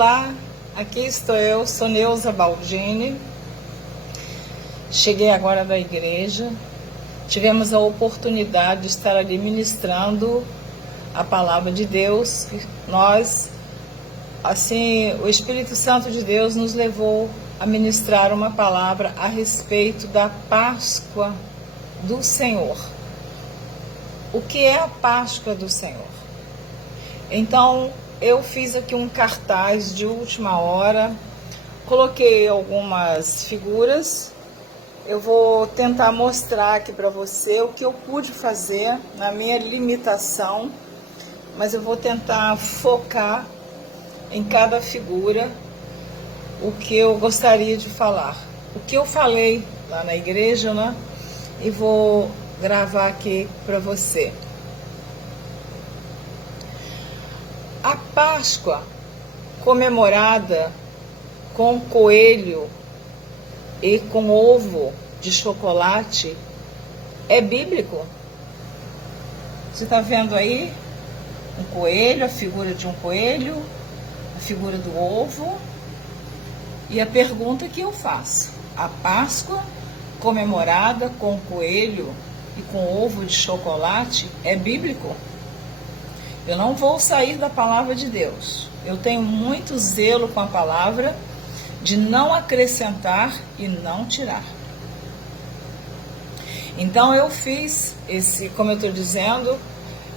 Olá, aqui estou eu, sou Neuza Baldini. Cheguei agora da igreja. Tivemos a oportunidade de estar ali ministrando a palavra de Deus. Nós, assim, o Espírito Santo de Deus nos levou a ministrar uma palavra a respeito da Páscoa do Senhor. O que é a Páscoa do Senhor? Então, eu fiz aqui um cartaz de última hora, coloquei algumas figuras. Eu vou tentar mostrar aqui para você o que eu pude fazer na minha limitação, mas eu vou tentar focar em cada figura o que eu gostaria de falar. O que eu falei lá na igreja, né? E vou gravar aqui para você. A Páscoa, comemorada com coelho e com ovo de chocolate, é bíblico? Você está vendo aí um coelho, a figura de um coelho, a figura do ovo. E a pergunta que eu faço: a Páscoa, comemorada com coelho e com ovo de chocolate, é bíblico? Eu não vou sair da palavra de Deus. Eu tenho muito zelo com a palavra, de não acrescentar e não tirar. Então eu fiz esse, como eu estou dizendo,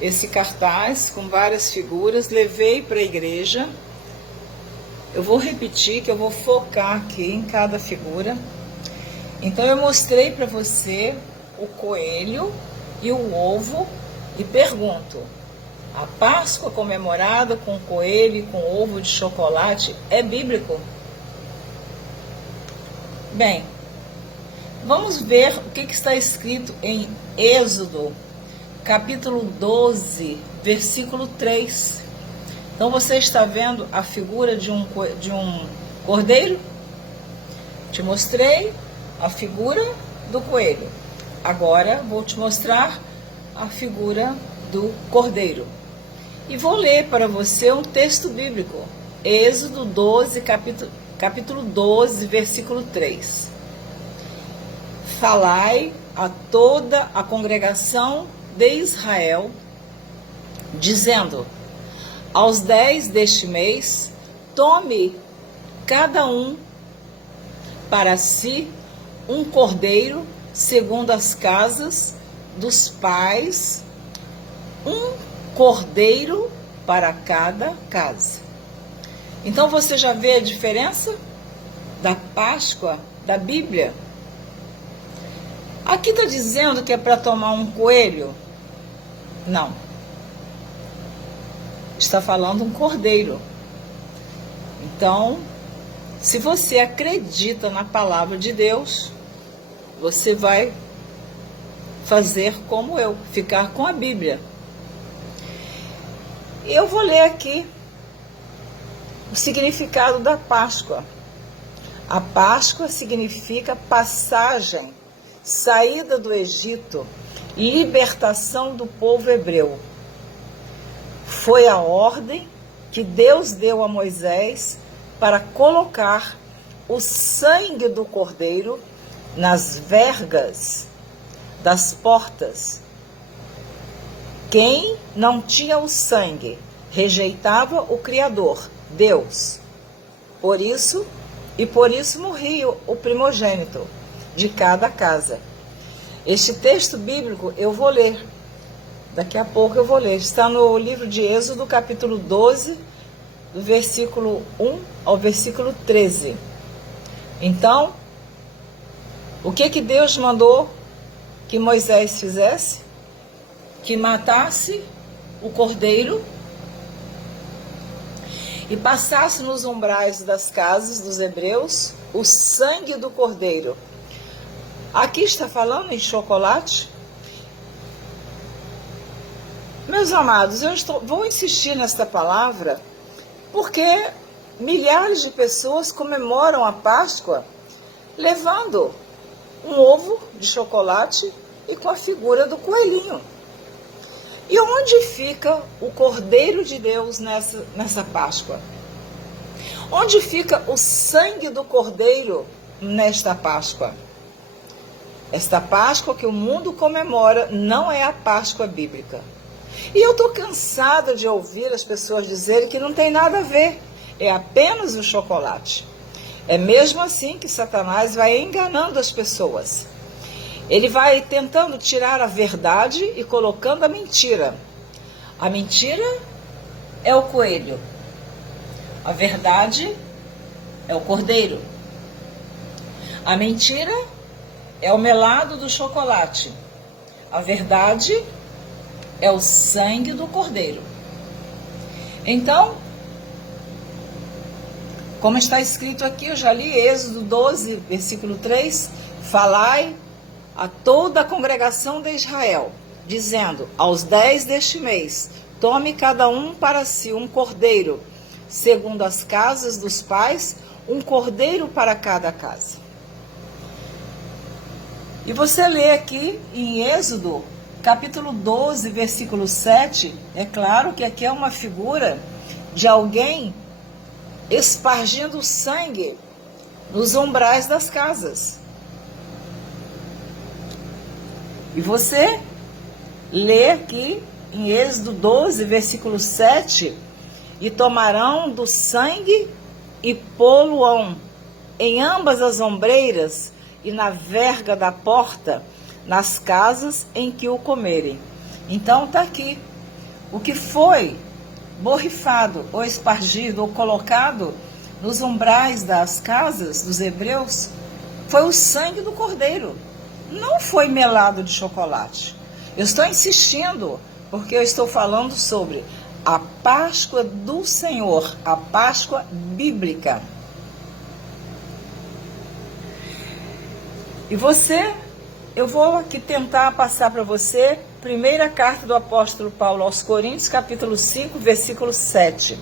esse cartaz com várias figuras, levei para a igreja. Eu vou repetir, que eu vou focar aqui em cada figura. Então eu mostrei para você o coelho e o ovo e pergunto: a Páscoa comemorada com coelho e com ovo de chocolate é bíblico? Bem, vamos ver o que está escrito em Êxodo, capítulo 12, versículo 3. Então você está vendo a figura de um cordeiro? Te mostrei a figura do coelho. Agora vou te mostrar a figura do cordeiro. E vou ler para você um texto bíblico. Êxodo 12, capítulo 12, versículo 3. Falai a toda a congregação de Israel, dizendo: aos 10 deste mês, tome cada um para si um cordeiro, segundo as casas dos pais, um cordeiro para cada casa. Então você já vê a diferença da Páscoa da Bíblia? Aqui está dizendo que é para tomar um coelho? Não. Está falando um cordeiro. Então, se você acredita na palavra de Deus, você vai fazer como eu, ficar com a Bíblia. Eu vou ler aqui o significado da Páscoa. A Páscoa significa passagem, saída do Egito, libertação do povo hebreu. Foi a ordem que Deus deu a Moisés para colocar o sangue do cordeiro nas vergas das portas. Quem não tinha o sangue rejeitava o Criador, Deus. Por isso morria o primogênito de cada casa. Este texto bíblico eu vou ler. Daqui a pouco eu vou ler. Está no livro de Êxodo, capítulo 12, do versículo 1 ao versículo 13. Então, o que Deus mandou que Moisés fizesse? Que matasse o cordeiro e passasse nos umbrais das casas dos hebreus o sangue do cordeiro. Aqui está falando em chocolate. Meus amados, vou insistir nesta palavra porque milhares de pessoas comemoram a Páscoa levando um ovo de chocolate e com a figura do coelhinho. E onde fica o Cordeiro de Deus nessa Páscoa? Onde fica o sangue do Cordeiro nesta Páscoa? Esta Páscoa que o mundo comemora não é a Páscoa bíblica. E eu estou cansada de ouvir as pessoas dizerem que não tem nada a ver, é apenas o chocolate. É mesmo assim que Satanás vai enganando as pessoas. Ele vai tentando tirar a verdade e colocando a mentira. A mentira é o coelho. A verdade é o cordeiro. A mentira é o melado do chocolate. A verdade é o sangue do cordeiro. Então, como está escrito aqui, eu já li Êxodo 12, versículo 3, falai a toda a congregação de Israel, dizendo, aos 10 deste mês, tome cada um para si um cordeiro, segundo as casas dos pais, um cordeiro para cada casa. E você lê aqui em Êxodo, capítulo 12, versículo 7, é claro que aqui é uma figura de alguém espargindo sangue nos umbrais das casas. E você lê aqui em Êxodo 12, versículo 7, e tomarão do sangue e pô-lo-ão em ambas as ombreiras e na verga da porta, nas casas em que o comerem. Então está aqui. O que foi borrifado, ou espargido, ou colocado nos umbrais das casas dos hebreus, foi o sangue do cordeiro. Não foi melado de chocolate. Eu estou insistindo, porque eu estou falando sobre a Páscoa do Senhor, a Páscoa bíblica. E eu vou aqui tentar passar para você, primeira carta do apóstolo Paulo aos Coríntios, capítulo 5, versículo 7.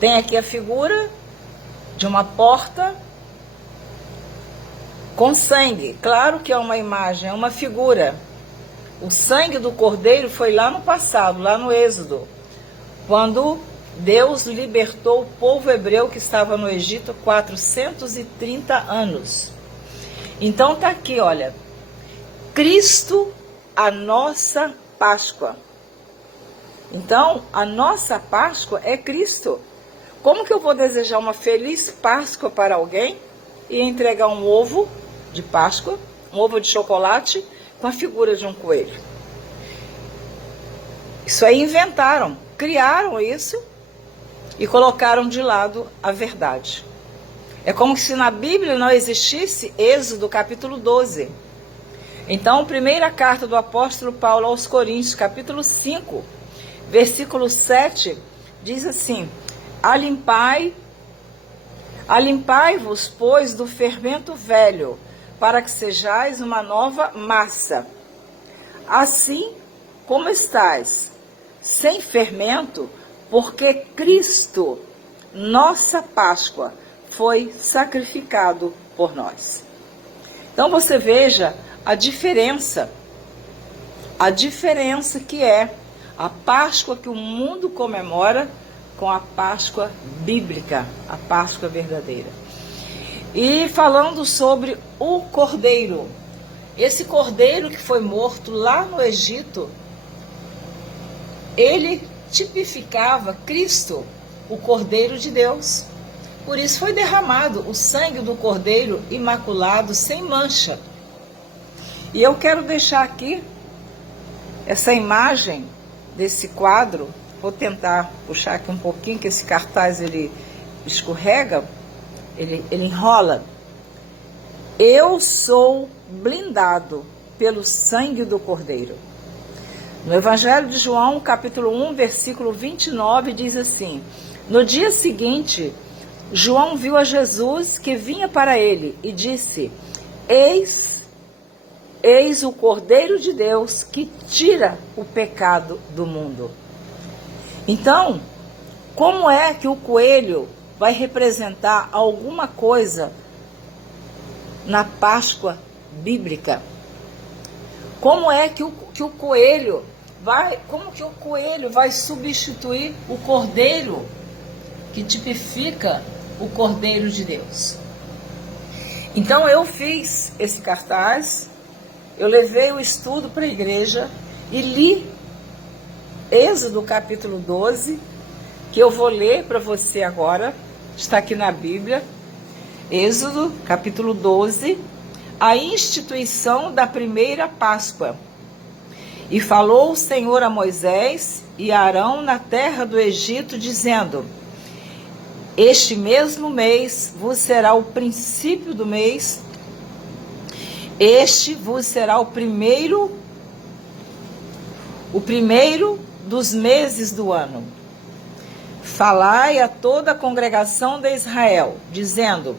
Tem aqui a figura de uma porta com sangue. Claro que é uma imagem, é uma figura. O sangue do cordeiro foi lá no passado, lá no Êxodo, quando Deus libertou o povo hebreu que estava no Egito 430 anos. Então está aqui, olha, Cristo, a nossa Páscoa. Então, a nossa Páscoa é Cristo. Como que eu vou desejar uma feliz Páscoa para alguém e entregar um ovo de Páscoa, um ovo de chocolate, com a figura de um coelho? Isso aí inventaram, criaram isso e colocaram de lado a verdade. É como se na Bíblia não existisse Êxodo capítulo 12. Então, primeira carta do apóstolo Paulo aos Coríntios, capítulo 5, versículo 7, diz assim, Alimpai-vos, pois, do fermento velho, para que sejais uma nova massa. Assim como estais, sem fermento, porque Cristo, nossa Páscoa, foi sacrificado por nós. Então você veja a diferença que é a Páscoa que o mundo comemora com a Páscoa bíblica, a Páscoa verdadeira. E falando sobre o cordeiro, esse cordeiro que foi morto lá no Egito, ele tipificava Cristo, o Cordeiro de Deus. Por isso foi derramado o sangue do Cordeiro imaculado, sem mancha. E eu quero deixar aqui essa imagem desse quadro. Vou tentar puxar aqui um pouquinho, que esse cartaz ele escorrega, ele enrola. Eu sou blindado pelo sangue do Cordeiro. No Evangelho de João, capítulo 1, versículo 29, diz assim, no dia seguinte, João viu a Jesus que vinha para ele e disse, eis o Cordeiro de Deus que tira o pecado do mundo. Então, como é que o coelho vai representar alguma coisa na Páscoa bíblica? Como é que o coelho vai substituir o cordeiro que tipifica o Cordeiro de Deus. Então eu fiz esse cartaz, eu levei o estudo para a igreja e li Êxodo capítulo 12, que eu vou ler para você agora, está aqui na Bíblia. Êxodo capítulo 12, a instituição da primeira Páscoa. E falou o Senhor a Moisés e a Arão na terra do Egito, dizendo: este mesmo mês vos será o princípio do mês, este vos será o primeiro dos meses do ano. Falai a toda a congregação de Israel, dizendo: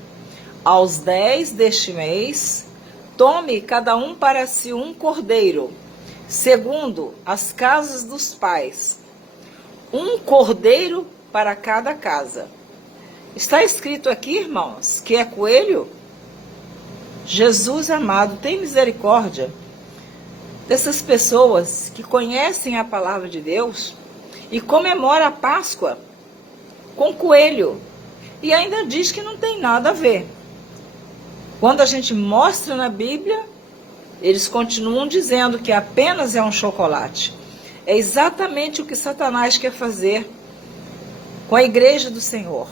aos 10 deste mês, tome cada um para si um cordeiro, segundo as casas dos pais, um cordeiro para cada casa. Está escrito aqui, irmãos, que é coelho? Jesus amado, tem misericórdia dessas pessoas que conhecem a palavra de Deus e comemoram a Páscoa com coelho e ainda diz que não tem nada a ver. Quando a gente mostra na Bíblia, eles continuam dizendo que apenas é um chocolate. É exatamente o que Satanás quer fazer com a igreja do Senhor.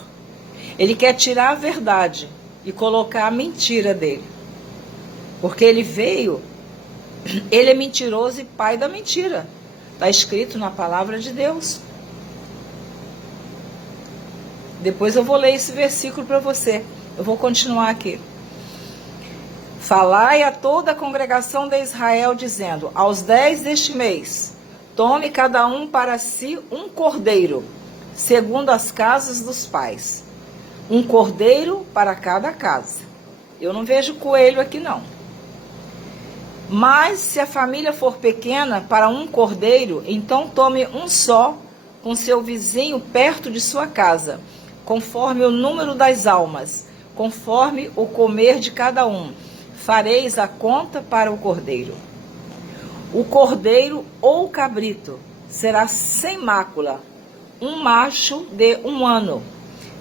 Ele quer tirar a verdade e colocar a mentira dele. Porque ele veio, ele é mentiroso e pai da mentira. Está escrito na palavra de Deus. Depois eu vou ler esse versículo para você. Eu vou continuar aqui. Falai a toda a congregação de Israel, dizendo: aos 10 deste mês, tome cada um para si um cordeiro, segundo as casas dos pais. Um cordeiro para cada casa. Eu não vejo coelho aqui não. Mas se a família for pequena para um cordeiro, então tome um só com seu vizinho perto de sua casa, conforme o número das almas, conforme o comer de cada um. Fareis a conta para o cordeiro. O cordeiro ou cabrito será sem mácula, um macho de 1 ano.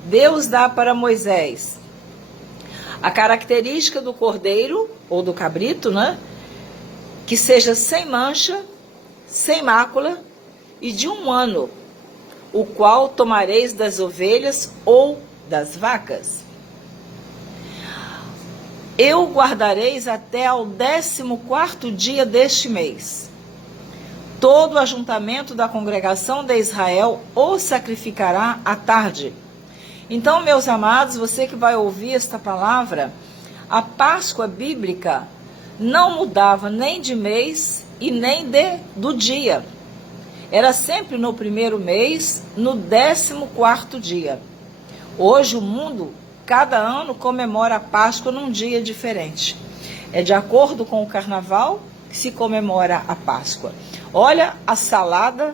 Deus dá para Moisés a característica do cordeiro ou do cabrito, né? Que seja sem mancha, sem mácula e de 1 ano, o qual tomareis das ovelhas ou das vacas. Eu guardareis até ao 14º dia deste mês. Todo o ajuntamento da congregação de Israel o sacrificará à tarde. Então, meus amados, você que vai ouvir esta palavra, a Páscoa bíblica não mudava nem de mês e nem do dia. Era sempre no primeiro mês, no 14º dia. Hoje o mundo, cada ano, comemora a Páscoa num dia diferente. É de acordo com o carnaval que se comemora a Páscoa. Olha a salada,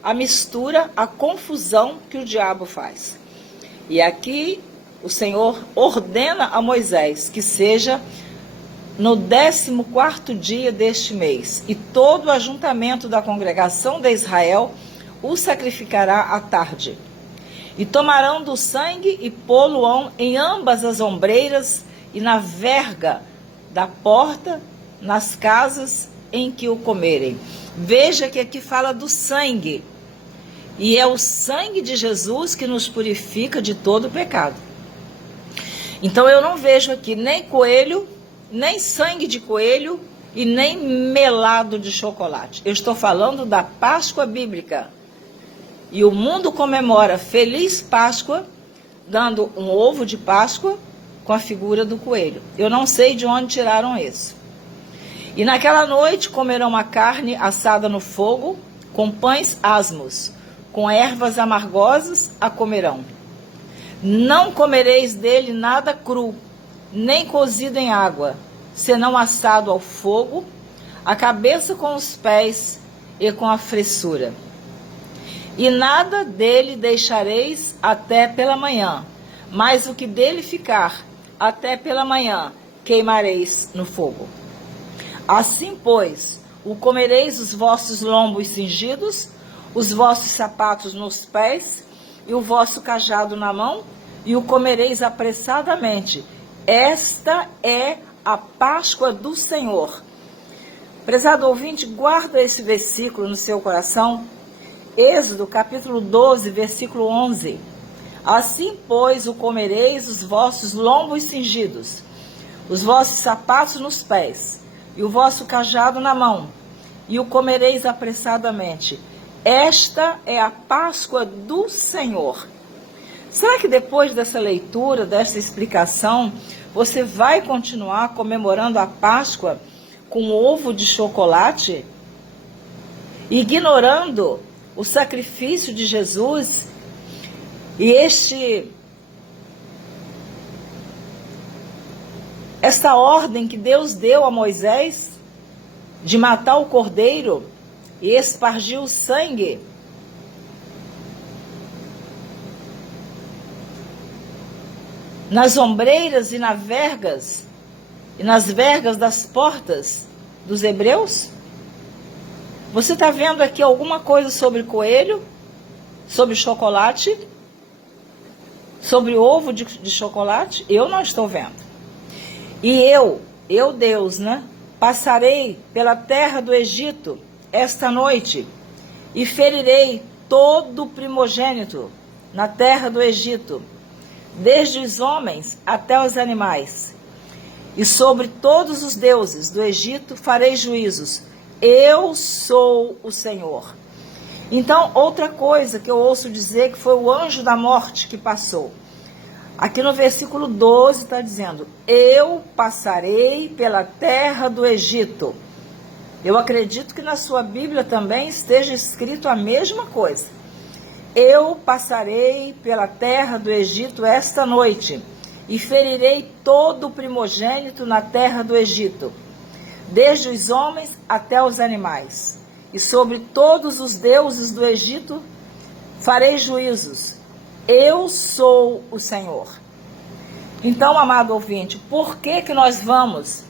a mistura, a confusão que o diabo faz. E aqui o Senhor ordena a Moisés que seja no 14º dia deste mês, e todo o ajuntamento da congregação de Israel o sacrificará à tarde. E tomarão do sangue e pô-lo-ão em ambas as ombreiras e na verga da porta, nas casas em que o comerem. Veja que aqui fala do sangue. E é o sangue de Jesus que nos purifica de todo pecado. Então eu não vejo aqui nem coelho, nem sangue de coelho e nem melado de chocolate. Eu estou falando da Páscoa bíblica. E o mundo comemora Feliz Páscoa, dando um ovo de Páscoa com a figura do coelho. Eu não sei de onde tiraram isso. E naquela noite comerão a carne assada no fogo, com pães asmos, com ervas amargosas a comerão. Não comereis dele nada cru, nem cozido em água, senão assado ao fogo, a cabeça com os pés e com a fressura. E nada dele deixareis até pela manhã, mas o que dele ficar até pela manhã queimareis no fogo. Assim, pois, o comereis os vossos lombos cingidos, os vossos sapatos nos pés, e o vosso cajado na mão, e o comereis apressadamente. Esta é a Páscoa do Senhor. Prezado ouvinte, guarda esse versículo no seu coração. Êxodo, capítulo 12, versículo 11. Assim, pois, o comereis os vossos lombos cingidos, os vossos sapatos nos pés, e o vosso cajado na mão, e o comereis apressadamente. Esta é a Páscoa do Senhor. Será que depois dessa leitura, dessa explicação, você vai continuar comemorando a Páscoa com ovo de chocolate, ignorando o sacrifício de Jesus e esta ordem que Deus deu a Moisés de matar o cordeiro e espargir o sangue nas ombreiras e nas vergas das portas dos hebreus? Você está vendo aqui alguma coisa sobre coelho, sobre chocolate, sobre ovo de chocolate? Eu não estou vendo. E eu Deus, né? Passarei pela terra do Egito esta noite e ferirei todo primogênito na terra do Egito, desde os homens até os animais. E sobre todos os deuses do Egito farei juízos. Eu sou o Senhor. Então, outra coisa que eu ouço dizer que foi o anjo da morte que passou. Aqui no versículo 12 está dizendo: eu passarei pela terra do Egito. Eu acredito que na sua Bíblia também esteja escrito a mesma coisa. Eu passarei pela terra do Egito esta noite e ferirei todo o primogênito na terra do Egito, desde os homens até os animais. E sobre todos os deuses do Egito farei juízos. Eu sou o Senhor. Então, amado ouvinte, por que nós vamos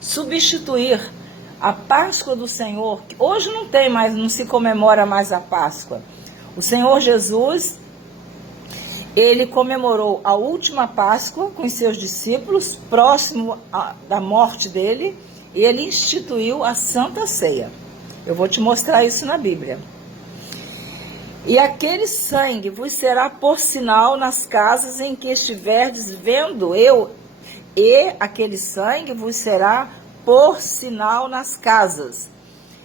substituir a Páscoa do Senhor? Hoje não tem mais, não se comemora mais a Páscoa. O Senhor Jesus, ele comemorou a última Páscoa com os seus discípulos, próximo da morte dele, e ele instituiu a Santa Ceia. Eu vou te mostrar isso na Bíblia. E aquele sangue vos será por sinal nas casas em que estiverdes vendo eu, e aquele sangue vos será por sinal nas casas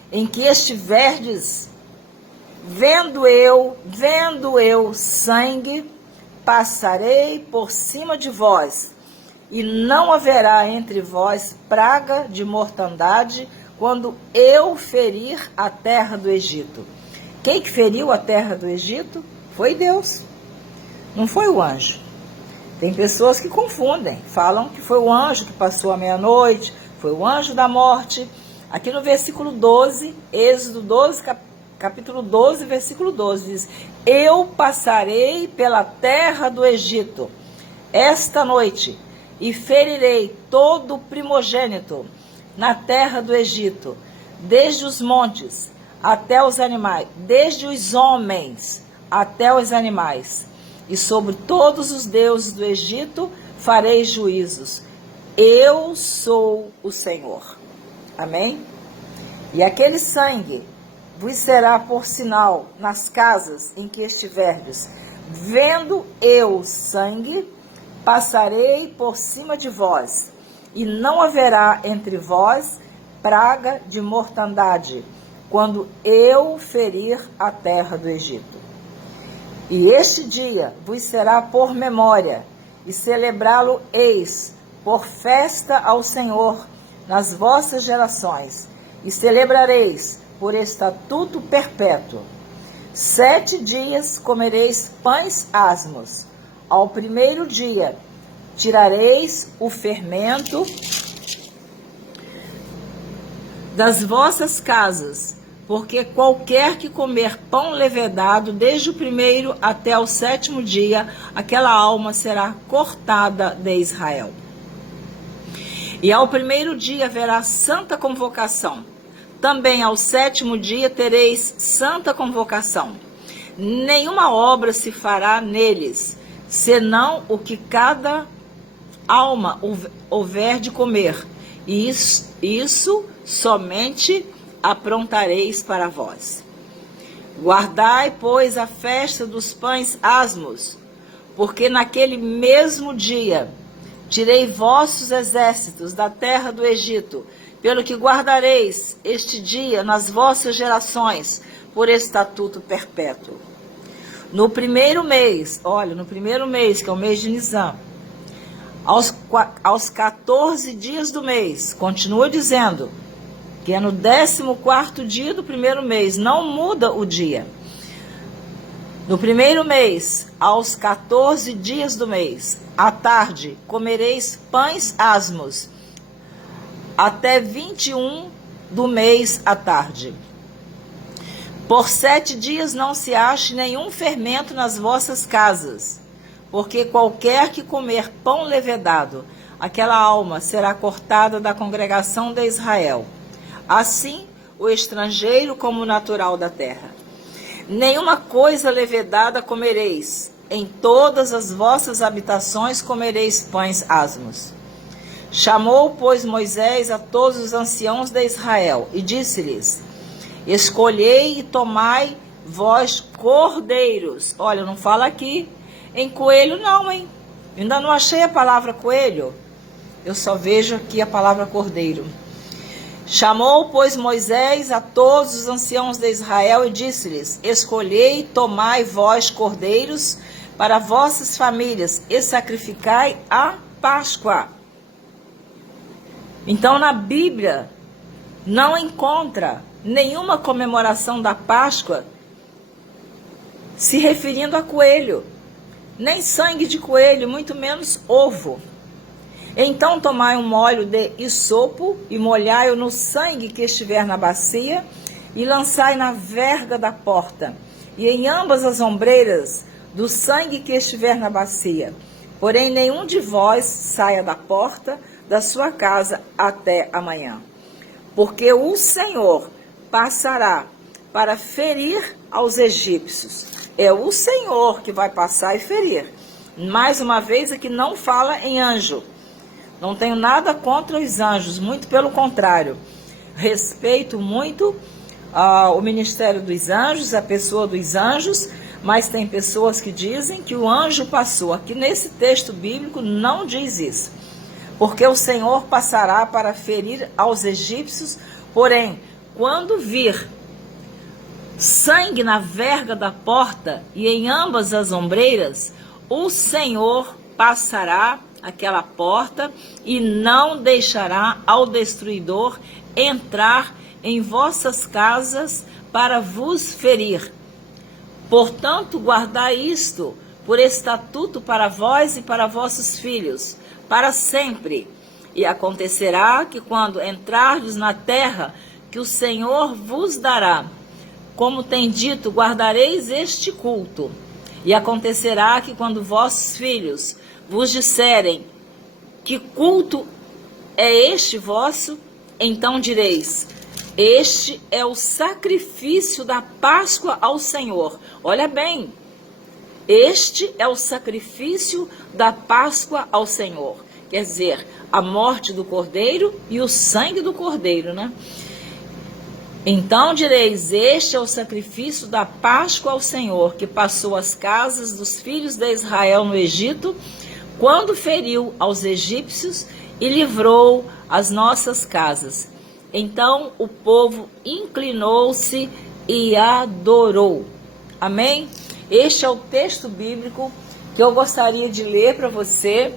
em que estiverdes vendo eu sangue, passarei por cima de vós, e não haverá entre vós praga de mortandade quando eu ferir a terra do Egito. Quem que feriu a terra do Egito? Foi Deus, não foi o anjo. Tem pessoas que confundem, falam que foi o anjo que passou a meia-noite, foi o anjo da morte. Aqui no versículo 12, Êxodo 12, capítulo 12, versículo 12, diz: eu passarei pela terra do Egito esta noite e ferirei todo o primogênito na terra do Egito, desde os montes até os animais, desde os homens até os animais, e sobre todos os deuses do Egito farei juízos. Eu sou o Senhor. Amém? E aquele sangue vos será por sinal nas casas em que estiverdes. Vendo eu sangue, passarei por cima de vós, e não haverá entre vós praga de mortandade, quando eu ferir a terra do Egito. E este dia vos será por memória, e celebrá-lo-eis por festa ao Senhor nas vossas gerações, e celebrareis por estatuto perpétuo. 7 dias comereis pães asmos. Ao primeiro dia tirareis o fermento das vossas casas, porque qualquer que comer pão levedado, desde o primeiro até o 7º dia, aquela alma será cortada de Israel. E ao primeiro dia haverá santa convocação. Também ao 7º dia tereis santa convocação. nenhuma obra se fará neles, senão o que cada alma houver de comer, e isso somente aprontareis para vós. Guardai, pois, a festa dos pães asmos, porque naquele mesmo dia tirei vossos exércitos da terra do Egito, pelo que guardareis este dia nas vossas gerações, por estatuto perpétuo. No primeiro mês, que é o mês de Nisan, aos 14 dias do mês, continua dizendo que é no 14º dia do primeiro mês, não muda o dia. No primeiro mês, aos 14 dias do mês, à tarde, comereis pães asmos, até 21 do mês à tarde. Por 7 dias não se ache nenhum fermento nas vossas casas, porque qualquer que comer pão levedado, aquela alma será cortada da congregação de Israel. Assim, o estrangeiro como o natural da terra. Nenhuma coisa levedada comereis, em todas as vossas habitações comereis pães asmos. Chamou, pois, Moisés a todos os anciãos de Israel, e disse-lhes: escolhei e tomai vós cordeiros. Olha, não fala aqui em coelho não, hein? Ainda não achei a palavra coelho. Eu só vejo aqui a palavra cordeiro. Chamou, pois, Moisés a todos os anciãos de Israel e disse-lhes: escolhei e tomai vós cordeiros para vossas famílias e sacrificai a Páscoa. Então, na Bíblia, não encontra nenhuma comemoração da Páscoa se referindo a coelho, nem sangue de coelho, muito menos ovo. Então tomai um molho de hisopo e molhai-o no sangue que estiver na bacia e lançai na verga da porta e em ambas as ombreiras do sangue que estiver na bacia. Porém nenhum de vós saia da porta da sua casa até amanhã, porque o Senhor passará para ferir aos egípcios. É o Senhor que vai passar e ferir. Mais uma vez aqui não fala em anjo. Não tenho nada contra os anjos, muito pelo contrário. Respeito muito o ministério dos anjos, a pessoa dos anjos, mas tem pessoas que dizem que o anjo passou. Aqui nesse texto bíblico não diz isso. Porque o Senhor passará para ferir aos egípcios, porém, quando vir sangue na verga da porta e em ambas as ombreiras, o Senhor passará aquela porta e não deixará ao destruidor entrar em vossas casas para vos ferir. Portanto, guardai isto por estatuto para vós e para vossos filhos, para sempre. E acontecerá que quando entrardes na terra que o Senhor vos dará, como tem dito, guardareis este culto. E acontecerá que quando vossos filhos vos disserem: que culto é este vosso? Então direis: este é o sacrifício da Páscoa ao Senhor. Olha bem, este é o sacrifício da Páscoa ao Senhor. Quer dizer, a morte do cordeiro e o sangue do cordeiro, né? Então direis: este é o sacrifício da Páscoa ao Senhor, que passou as casas dos filhos de Israel no Egito, quando feriu aos egípcios e livrou as nossas casas. Então o povo inclinou-se e adorou. Amém? Este é o texto bíblico que eu gostaria de ler para você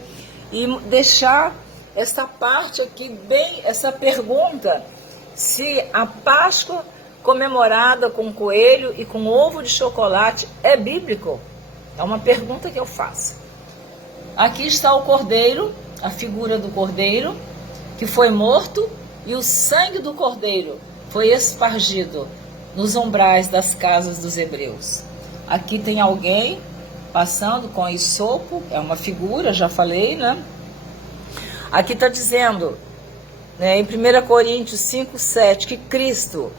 e deixar essa parte aqui bem, essa pergunta: se a Páscoa comemorada com coelho e com ovo de chocolate é bíblico? É uma pergunta que eu faço. Aqui está o cordeiro, a figura do cordeiro, que foi morto, e o sangue do cordeiro foi espargido nos umbrais das casas dos hebreus. Aqui tem alguém passando com hisopo, é uma figura, já falei, né? Aqui está dizendo, em 1 Coríntios 5:7, que Cristo,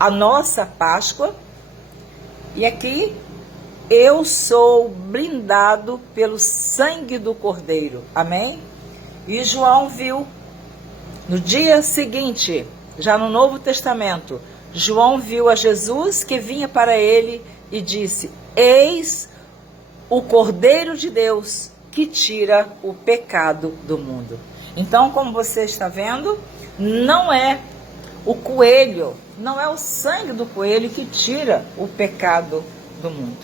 a nossa Páscoa, E aqui, eu sou blindado pelo sangue do Cordeiro. Amém? E João viu, no dia seguinte, já no Novo Testamento, João viu a Jesus que vinha para ele e disse: eis o Cordeiro de Deus que tira o pecado do mundo. Então, como você está vendo, não é o coelho, não é o sangue do coelho que tira o pecado do mundo.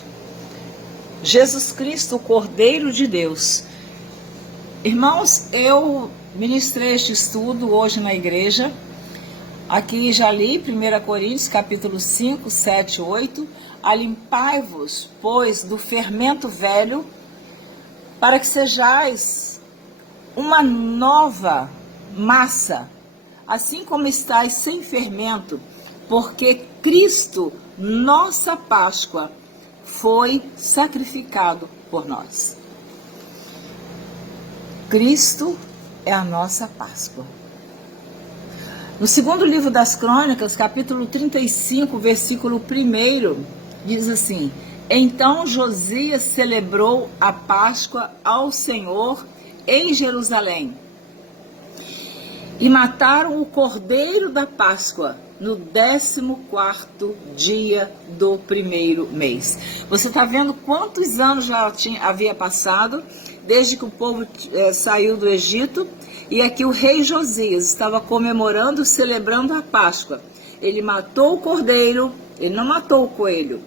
Jesus Cristo, o Cordeiro de Deus. Irmãos, eu ministrei este estudo hoje na igreja. Aqui já li 1 Coríntios, capítulo 5, 7, 8. Alimpai-vos, pois, do fermento velho, para que sejais uma nova massa, assim como estáis sem fermento, porque Cristo, nossa Páscoa, foi sacrificado por nós. Cristo é a nossa Páscoa. No segundo livro das Crônicas, capítulo 35, versículo 1, diz assim: então Josias celebrou a Páscoa ao Senhor em Jerusalém. E mataram o cordeiro da Páscoa no 14º dia do primeiro mês. Você está vendo quantos anos já havia passado desde que o povo saiu do Egito? E aqui o rei Josias estava comemorando, celebrando a Páscoa. Ele matou o cordeiro, ele não matou o coelho.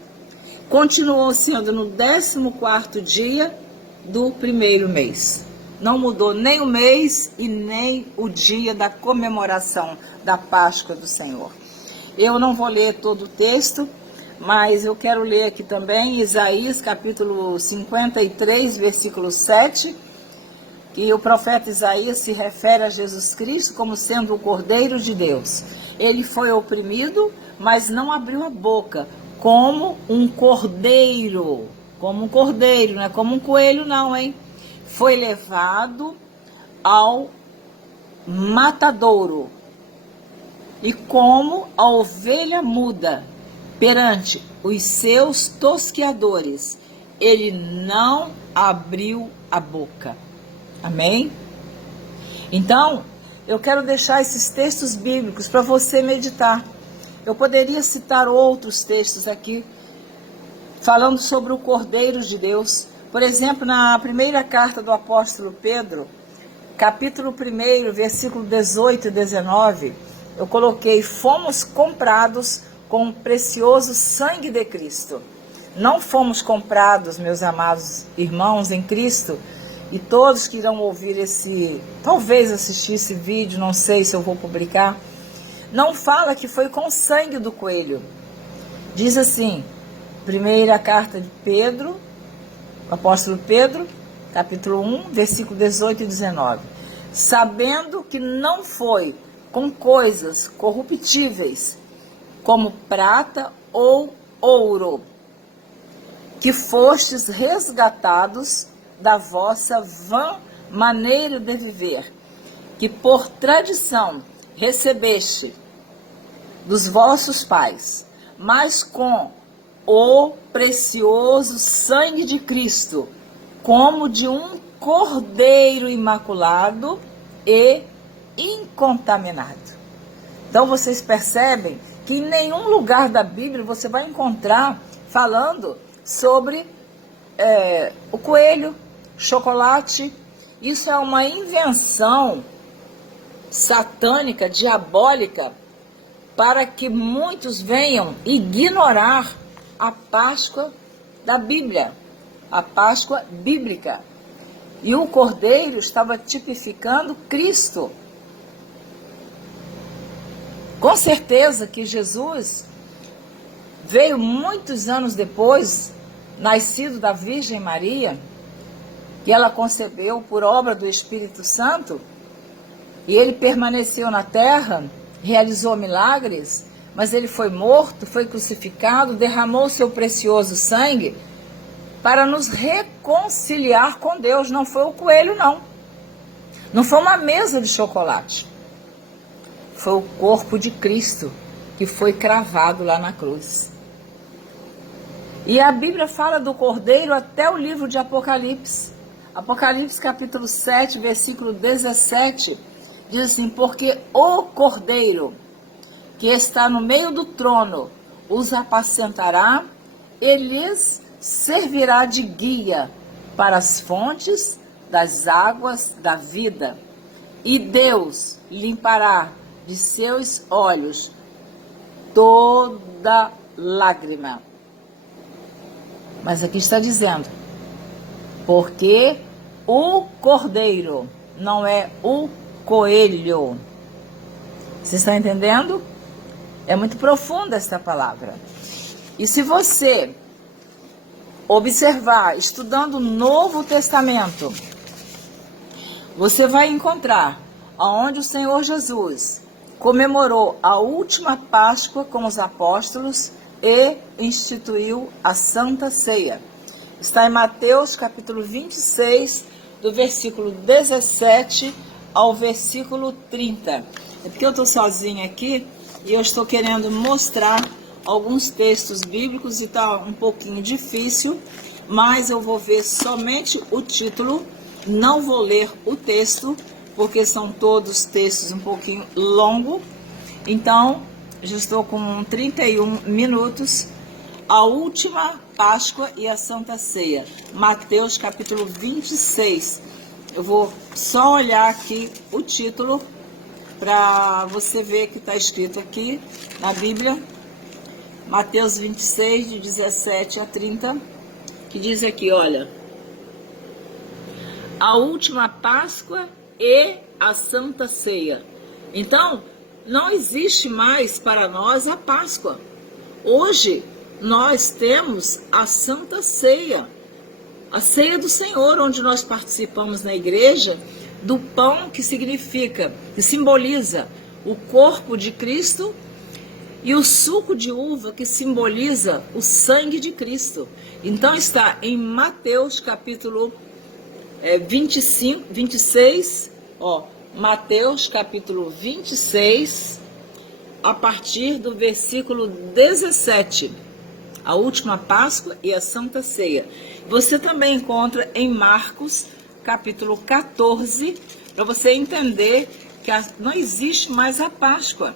Continuou sendo no 14º dia do primeiro mês. Não mudou nem o mês e nem o dia da comemoração da Páscoa do Senhor. Eu não vou ler todo o texto, mas eu quero ler aqui também Isaías capítulo 53, versículo 7, que o profeta Isaías se refere a Jesus Cristo como sendo o Cordeiro de Deus. Ele foi oprimido, mas não abriu a boca, como um cordeiro, não é como um coelho não, hein? Foi levado ao matadouro, e como a ovelha muda perante os seus tosqueadores, ele não abriu a boca. Amém? Então, eu quero deixar esses textos bíblicos para você meditar. Eu poderia citar outros textos aqui, falando sobre o Cordeiro de Deus. Por exemplo, na primeira carta do apóstolo Pedro, capítulo 1, versículo 18 e 19, eu coloquei: fomos comprados com o precioso sangue de Cristo. Não fomos comprados, meus amados irmãos em Cristo, e todos que irão ouvir talvez assistir esse vídeo, não sei se eu vou publicar, não fala que foi com o sangue do coelho. Diz assim, primeira carta de Pedro, apóstolo Pedro, capítulo 1, versículo 18 e 19. Sabendo que não foi com coisas corruptíveis, como prata ou ouro, que fostes resgatados da vossa vã maneira de viver, que por tradição recebeste dos vossos pais, mas com o precioso sangue de Cristo, como de um cordeiro imaculado e incontaminado. Então vocês percebem que em nenhum lugar da Bíblia você vai encontrar falando sobre o coelho, chocolate. Isso é uma invenção satânica, diabólica, para que muitos venham ignorar a Páscoa da Bíblia, a Páscoa bíblica. E o cordeiro estava tipificando Cristo. Com certeza que Jesus veio muitos anos depois, nascido da Virgem Maria, que ela concebeu por obra do Espírito Santo, e ele permaneceu na terra, realizou milagres, mas ele foi morto, foi crucificado, derramou seu precioso sangue para nos reconciliar com Deus. Não foi o coelho, não. Não foi uma mesa de chocolate. Foi o corpo de Cristo que foi cravado lá na cruz. E a Bíblia fala do Cordeiro até o livro de Apocalipse. Apocalipse capítulo 7, versículo 17, diz assim: porque o Cordeiro que está no meio do trono os apacentará, ele lhes servirá de guia para as fontes das águas da vida. E Deus limpará de seus olhos toda lágrima. Mas aqui está dizendo, porque o Cordeiro, não é o coelho. Vocês estão entendendo? É muito profunda esta palavra. E se você observar, estudando o Novo Testamento, você vai encontrar aonde o Senhor Jesus comemorou a última Páscoa com os apóstolos e instituiu a Santa Ceia. Está em Mateus capítulo 26, do versículo 17 ao versículo 30. É porque eu estou sozinha aqui e eu estou querendo mostrar alguns textos bíblicos e está um pouquinho difícil, mas eu vou ver somente o título, não vou ler o texto, porque são todos textos um pouquinho longos. Então, já estou com 31 minutos. A última Páscoa e a Santa Ceia. Mateus capítulo 26. Eu vou só olhar aqui o título para você ver que está escrito aqui na Bíblia. Mateus 26, de 17 a 30, que diz aqui, olha: a última Páscoa e a Santa Ceia. Então, não existe mais para nós a Páscoa. Hoje, nós temos a Santa Ceia, a Ceia do Senhor, onde nós participamos na igreja do pão que significa, que simboliza o corpo de Cristo, e o suco de uva que simboliza o sangue de Cristo. Então está em Mateus capítulo 26, Mateus capítulo 26, a partir do versículo 17, a última Páscoa e a Santa Ceia. Você também encontra em Marcos capítulo 14, para você entender que não existe mais a Páscoa.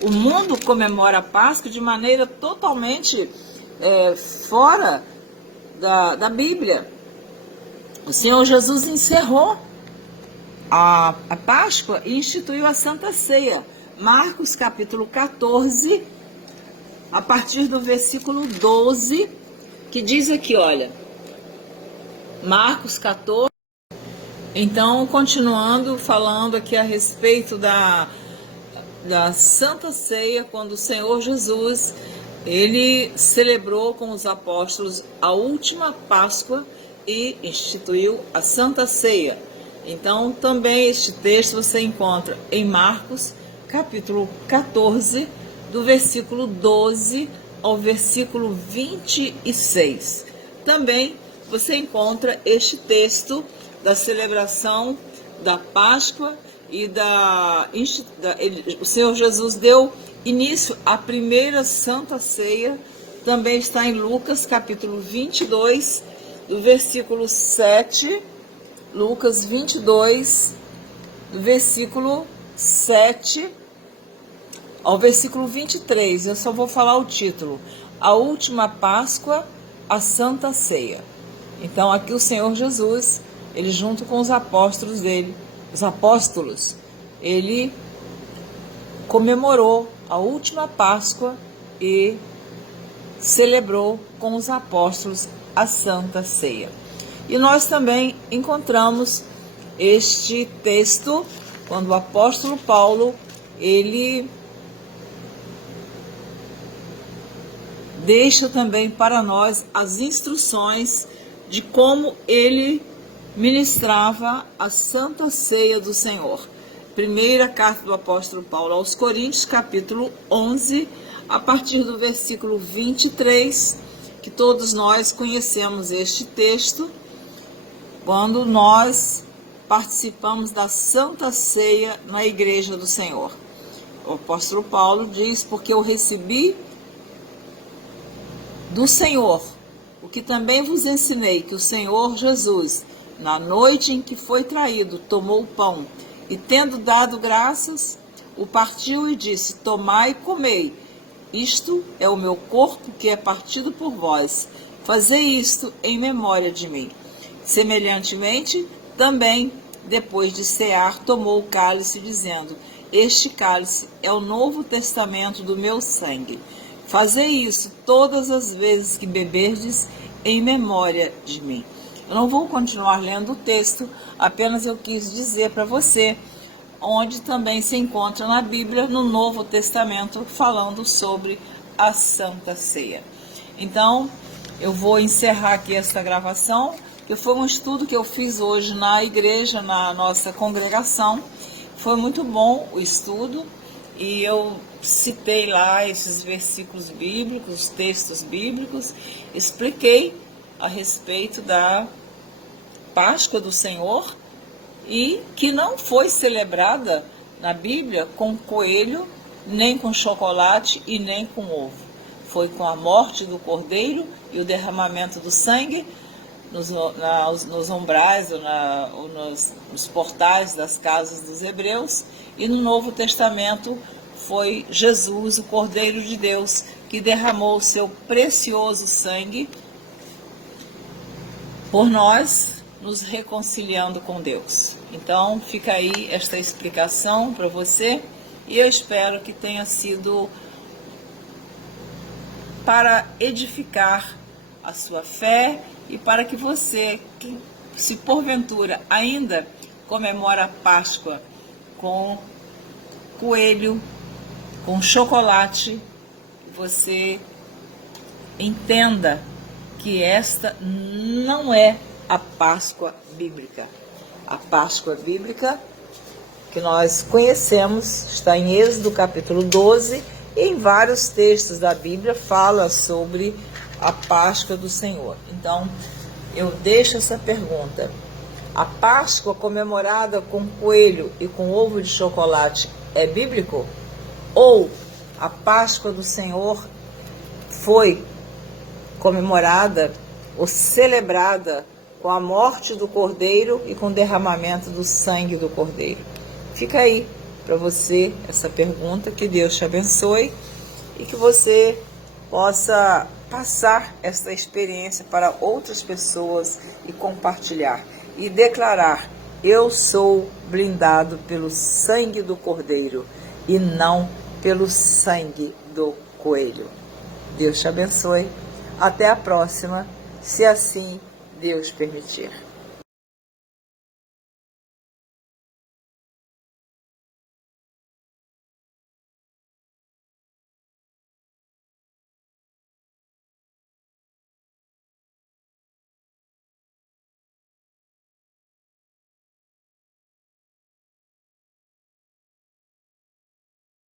O mundo comemora a Páscoa de maneira totalmente fora da Bíblia. O Senhor Jesus encerrou a Páscoa e instituiu a Santa Ceia. Marcos capítulo 14, a partir do versículo 12, que diz aqui, olha, Marcos 14. Então, continuando falando aqui a respeito da Santa Ceia, quando o Senhor Jesus, ele celebrou com os apóstolos a última Páscoa e instituiu a Santa Ceia. Então, também este texto você encontra em Marcos, capítulo 14, do versículo 12 ao versículo 26. Também você encontra este texto da celebração da Páscoa e o Senhor Jesus deu início à primeira Santa Ceia. Também está em Lucas capítulo 22, do versículo 7, Lucas 22, do versículo 7 ao versículo 23. Eu só vou falar o título: a última Páscoa, a Santa Ceia. Então aqui o Senhor Jesus, ele junto com os apóstolos dele, ele comemorou a última Páscoa e celebrou com os apóstolos a Santa Ceia. E nós também encontramos este texto quando o apóstolo Paulo, ele deixa também para nós as instruções de como ele ministrava a Santa Ceia do Senhor. Primeira carta do apóstolo Paulo aos Coríntios, capítulo 11, a partir do versículo 23, que todos nós conhecemos este texto, quando nós participamos da Santa Ceia na Igreja do Senhor. O apóstolo Paulo diz: porque eu recebi do Senhor, o que também vos ensinei, que o Senhor Jesus, na noite em que foi traído, tomou o pão, e tendo dado graças, o partiu e disse: tomai e comei, isto é o meu corpo que é partido por vós, fazei isto em memória de mim. Semelhantemente, também, depois de cear, tomou o cálice, dizendo: este cálice é o novo testamento do meu sangue. Fazei isso todas as vezes que beberdes, em memória de mim. Eu não vou continuar lendo o texto, apenas eu quis dizer para você onde também se encontra na Bíblia, no Novo Testamento, falando sobre a Santa Ceia. Então, eu vou encerrar aqui esta gravação, que foi um estudo que eu fiz hoje na igreja, na nossa congregação. Foi muito bom o estudo e eu citei lá esses versículos bíblicos, textos bíblicos, expliquei a respeito da Páscoa do Senhor, e que não foi celebrada na Bíblia com coelho, nem com chocolate e nem com ovo. Foi com a morte do cordeiro e o derramamento do sangue nos umbrais ou nos portais das casas dos hebreus. E no Novo Testamento foi Jesus, o Cordeiro de Deus, que derramou o seu precioso sangue por nós, nos reconciliando com Deus. Então, fica aí esta explicação para você e eu espero que tenha sido para edificar a sua fé e para que você, que se porventura ainda comemora a Páscoa com coelho, com chocolate, você entenda que esta não é a Páscoa bíblica. A Páscoa bíblica que nós conhecemos está em Êxodo capítulo 12 e em vários textos da Bíblia fala sobre a Páscoa do Senhor. Então, eu deixo essa pergunta. A Páscoa comemorada com coelho e com ovo de chocolate é bíblico? Ou a Páscoa do Senhor foi comemorada ou celebrada com a morte do cordeiro e com o derramamento do sangue do cordeiro? Fica aí para você essa pergunta, que Deus te abençoe e que você possa passar esta experiência para outras pessoas e compartilhar e declarar: eu sou blindado pelo sangue do cordeiro e não pelo sangue do coelho. Deus te abençoe. Até a próxima, se assim Deus permitir.